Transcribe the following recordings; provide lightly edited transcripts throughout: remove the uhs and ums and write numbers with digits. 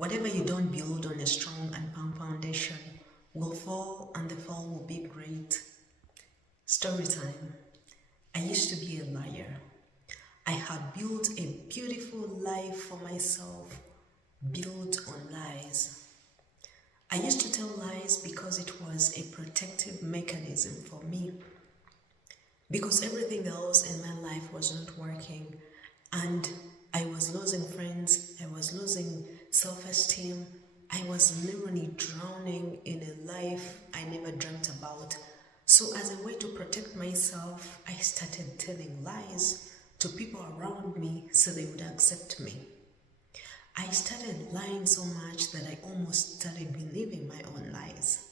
Whatever you don't build on a strong and firm foundation will fall, and the fall will be great. Story time. I used to be a liar. I had built a beautiful life for myself, built on lies. I used to tell lies because it was a protective mechanism for me. Because everything else in my life was not working, and I was losing friends, I was losing self-esteem, I was literally drowning in a life I never dreamt about. So as a way to protect myself, I started telling lies to people around me so they would accept me. I started lying so much that I almost started believing my own lies.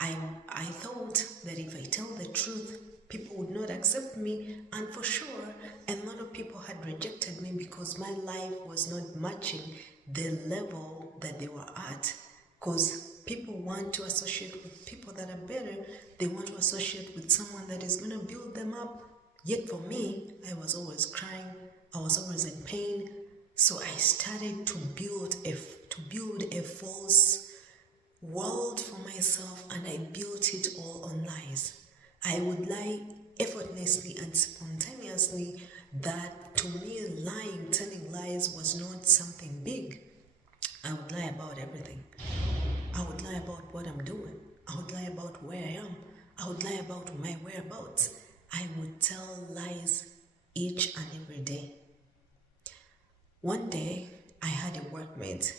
I thought that if I tell the truth, people would not accept me, and for sure, a lot of people had rejected me because my life was not matching the level that they were at. Because people want to associate with people that are better, they want to associate with someone that is going to build them up. Yet for me, I was always crying, I was always in pain. So I started to build a false world for myself, and I built it all on lies. I would lie effortlessly and spontaneously. That to me, lying, telling lies was not something big. I would lie about everything. I would lie about what I'm doing. I would lie about where I am. I would lie about my whereabouts. I would tell lies each and every day. One day, I had a workmate.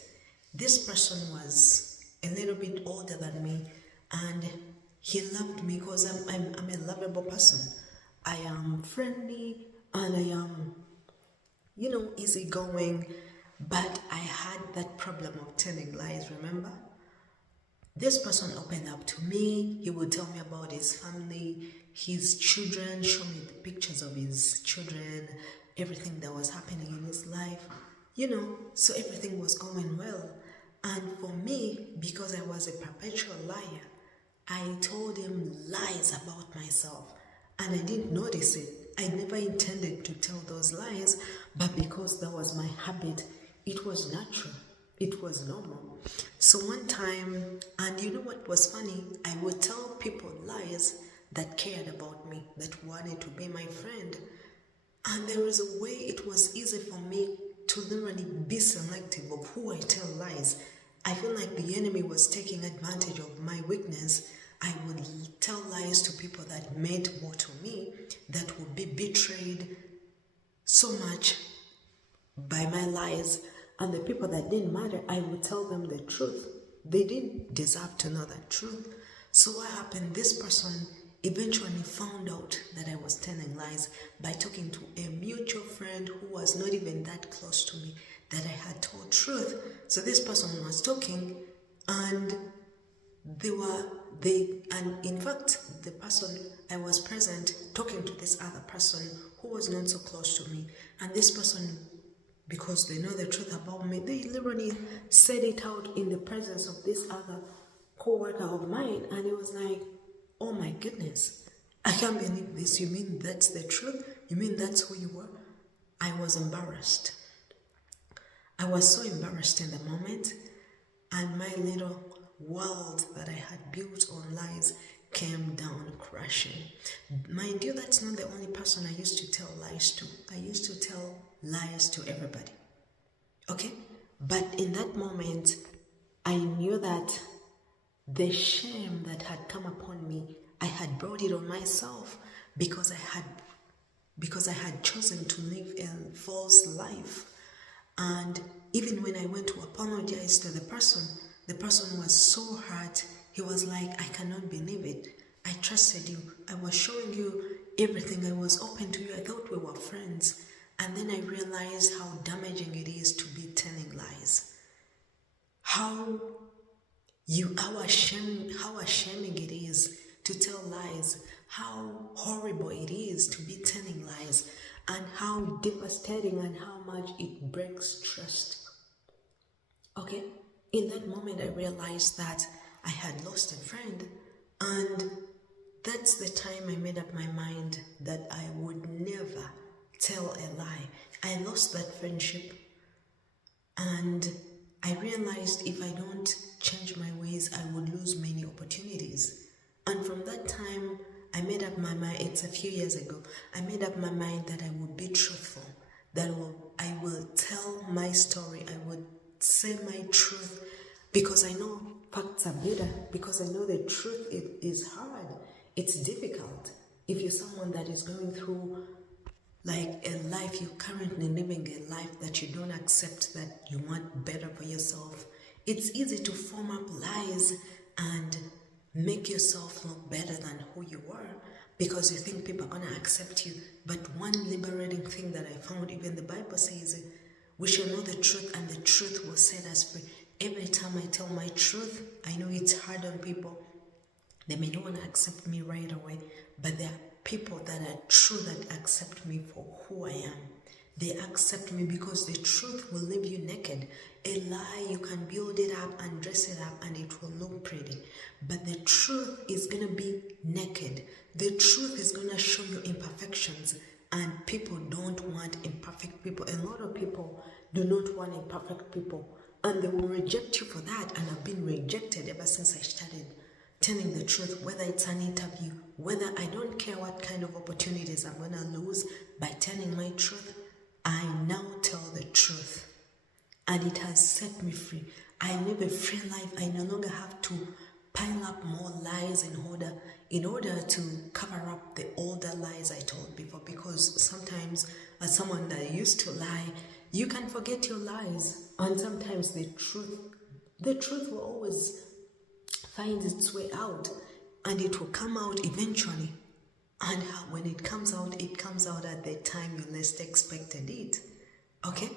This person was a little bit older than me, and he loved me because I'm a lovable person. I am friendly, and I am, easygoing, but I had that problem of telling lies, remember? This person opened up to me. He would tell me about his family, his children, show me the pictures of his children, everything that was happening in his life, so everything was going well. And for me, because I was a perpetual liar, I told him lies about myself, and I didn't notice it. I never intended to tell those lies, but because that was my habit, it was natural. It was normal. So one time, and you know what was funny? I would tell people lies that cared about me, that wanted to be my friend. And there was a way it was easy for me to literally be selective of who I tell lies. I feel like the enemy was taking advantage of my weakness. I would tell lies to people that meant more to me, that would be betrayed so much by my lies. And the people that didn't matter, I would tell them the truth. They didn't deserve to know the truth. So what happened? This person eventually found out that I was telling lies by talking to a mutual friend who was not even that close to me, that I had told truth. So this person was talking, and and in fact, the person, I was present talking to this other person who was not so close to me. And this person, because they know the truth about me, they literally said it out in the presence of this other co-worker of mine. And it was like, oh my goodness, I can't believe this. You mean that's the truth? You mean that's who you were? I was embarrassed. I was so embarrassed in the moment, and my little world that I had built on lies came down crashing. Mind you, that's not the only person I used to tell lies to. I used to tell lies to everybody. Okay? But in that moment, I knew that the shame that had come upon me, I had brought it on myself because I had chosen to live a false life. And even when I went to apologize to the person was so hurt. He was like, I cannot believe it. I trusted you. I was showing you everything. I was open to you. I thought we were friends. And then I realized how damaging it is to be telling lies. How ashaming it is to tell lies. How horrible it is to be telling lies. And how devastating and how much it breaks trust. Okay? In that moment, I realized that I had lost a friend, and that's the time I made up my mind that I would never tell a lie. I lost that friendship, and I realized if I don't change my ways, I would lose many opportunities. And from that time, I made up my mind, it's a few years ago, I made up my mind that I would be truthful, I will tell my story, I would say my truth, because I know facts are better, because I know the truth is hard, it's difficult. If you're someone that is going through like a life, you're currently living a life that you don't accept, that you want better for yourself, it's easy to form up lies and make yourself look better than who you are because you think people are going to accept you. But one liberating thing that I found, even the Bible says, we shall know the truth and the truth will set us free. Every time I tell my truth, I know it's hard on people. They may not want to accept me right away, but there are people that are true that accept me for who I am. They accept me because the truth will leave you naked. A lie, you can build it up and dress it up and it will look pretty. But the truth is going to be naked. The truth is going to show you imperfections. And people don't want imperfect people. A lot of people do not want imperfect people. And they will reject you for that. And I've been rejected ever since I started telling the truth, whether it's an interview, whether I don't care what kind of opportunities I'm going to lose by telling my truth. I now tell the truth, and it has set me free. I live a free life. I no longer have to pile up more lies in order to cover up the older lies I told before, because sometimes as someone that used to lie, you can forget your lies, and sometimes the truth will always find its way out, and it will come out eventually. And when it comes out at the time you least expected it. Okay?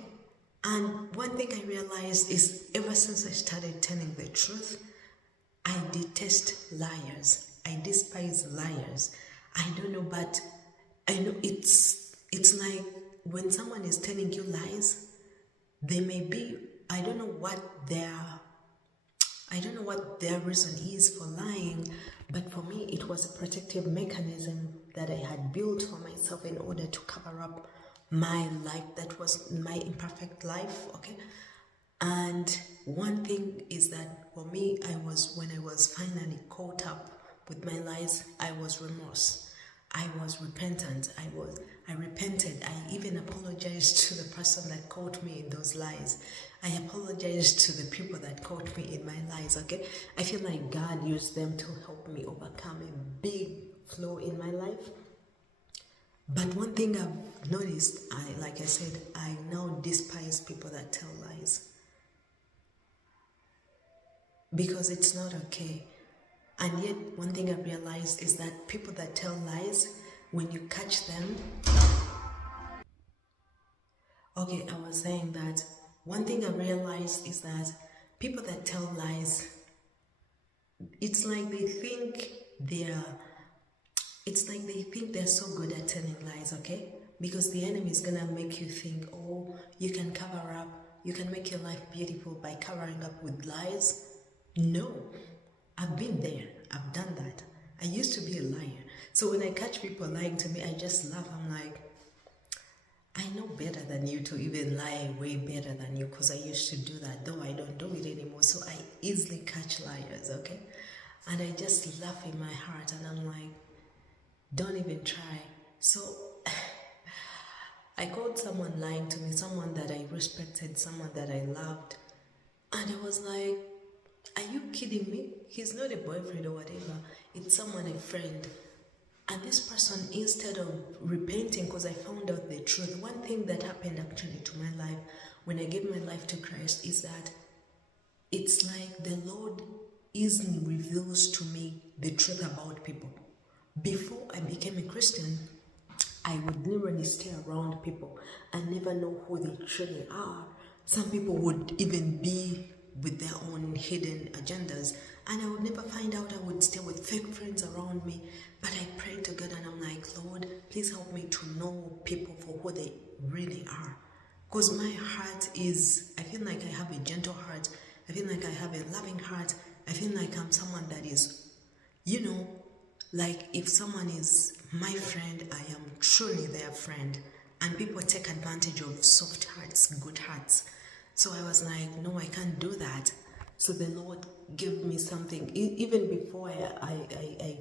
And one thing I realized is ever since I started telling the truth, I detest liars. I despise liars. I don't know, but I know it's like when someone is telling you lies, they may be, I don't know what their reason is for lying, but for me, it was a protective mechanism that I had built for myself in order to cover up my life. That was my imperfect life, okay? And one thing is that for me, when I was finally caught up with my lies, I was remorse. I was repentant. I repented. I even apologized to the person that caught me in those lies. I apologized to the people that caught me in my lies, okay? I feel like God used them to help me overcome a big flaw in my life. But one thing I've noticed, like I said, I now despise people that tell lies. Because it's not okay. And yet, one thing I realized is that people that tell lies, when you catch them... Okay, I was saying that one thing I realized is that people that tell lies, it's like they think they're so good at telling lies, okay? Because the enemy is gonna make you think, oh, you can cover up, you can make your life beautiful by covering up with lies. No, I've been there, I've done that. I used to be a liar. So when I catch people lying to me, I just laugh. I'm like, I know better than you to even lie way better than you, because I used to do that, though I don't do it anymore. So I easily catch liars, okay? And I just laugh in my heart and I'm like, don't even try. So I caught someone lying to me, someone that I respected, someone that I loved. And I was like, are you kidding me? He's not a boyfriend or whatever. It's someone, a friend. And this person, instead of repenting, because I found out the truth, one thing that happened actually to my life when I gave my life to Christ is that it's like the Lord easily reveals to me the truth about people. Before I became a Christian, I would literally stay around people and never know who they truly are. Some people would even be with their own hidden agendas, and I would never find out. I would stay with fake friends around me. But I prayed to God and I'm like, Lord, please help me to know people for who they really are. Because my heart is, I feel like I have a gentle heart. I feel like I have a loving heart. I feel like I'm someone that is, like if someone is my friend, I am truly their friend. And people take advantage of soft hearts, good hearts. So I was like, no, I can't do that. So the Lord gave me something. Even before I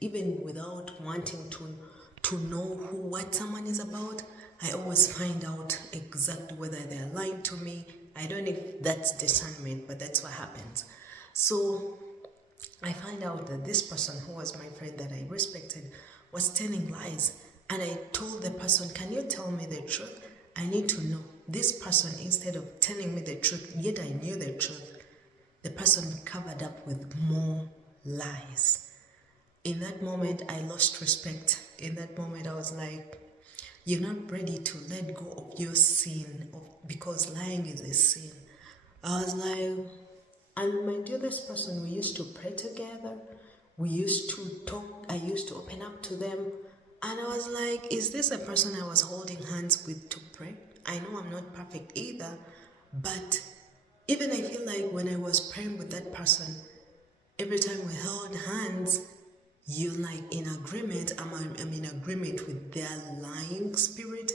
even without wanting to know what someone is about, I always find out exactly whether they're lying to me. I don't know if that's discernment, but that's what happens. So I find out that this person who was my friend that I respected was telling lies. And I told the person, can you tell me the truth? I need to know. This person, instead of telling me the truth, yet I knew the truth, the person covered up with more lies. In that moment, I lost respect. In that moment, I was like, you're not ready to let go of your sin because lying is a sin. I was like, and my dearest person, we used to pray together. We used to talk. I used to open up to them. And I was like, is this a person I was holding hands with to pray? I know I'm not perfect either. But even I feel like when I was praying with that person, every time we held hands, you're like in agreement. I'm in agreement with their lying spirit.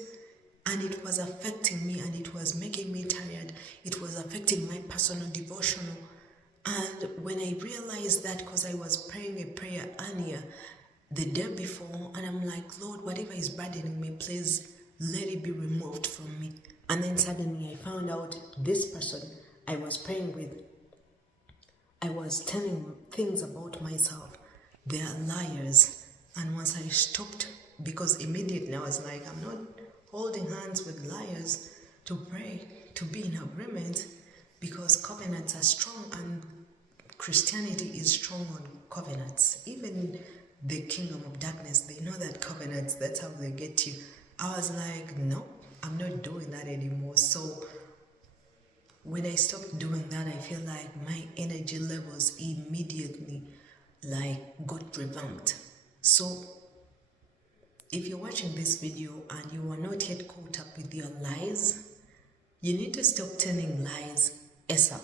And it was affecting me and it was making me tired. It was affecting my personal devotional. And when I realized that, because I was praying a prayer earlier the day before, and I'm like, Lord, whatever is burdening me, please let it be removed from me. And then suddenly I found out this person I was praying with, I was telling things about myself. They are liars. And once I stopped, because immediately I was like, I'm not holding hands with liars to pray, to be in agreement, because covenants are strong and Christianity is strong on covenants. Even the kingdom of darkness, they know that covenants, that's how they get you. I was like, no, I'm not doing that anymore. So when I stopped doing that, I feel like my energy levels immediately got revamped. So if you're watching this video and you are not yet caught up with your lies, you need to stop telling lies ASAP.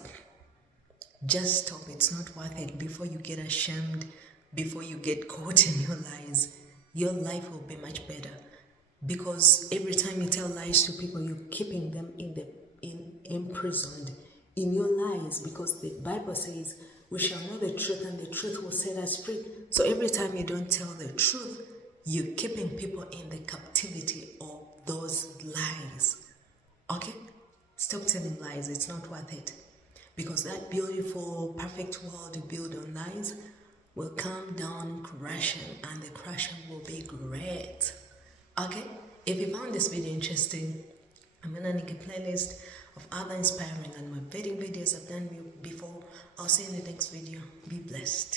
Just stop. It's not worth it. Before you get ashamed, before you get caught in your lies, your life will be much better. Because every time you tell lies to people, you're keeping them imprisoned in your lies, because the Bible says we shall know the truth and the truth will set us free. So every time you don't tell the truth, you're keeping people in the captivity of those lies. Okay? Stop telling lies. It's not worth it. Because that beautiful, perfect world you build on lies will come down crashing, and the crashing will be great. Okay? If you found this video interesting, I'm gonna link a playlist of other inspiring and motivating videos I've done before. I'll see you in the next video. Be blessed.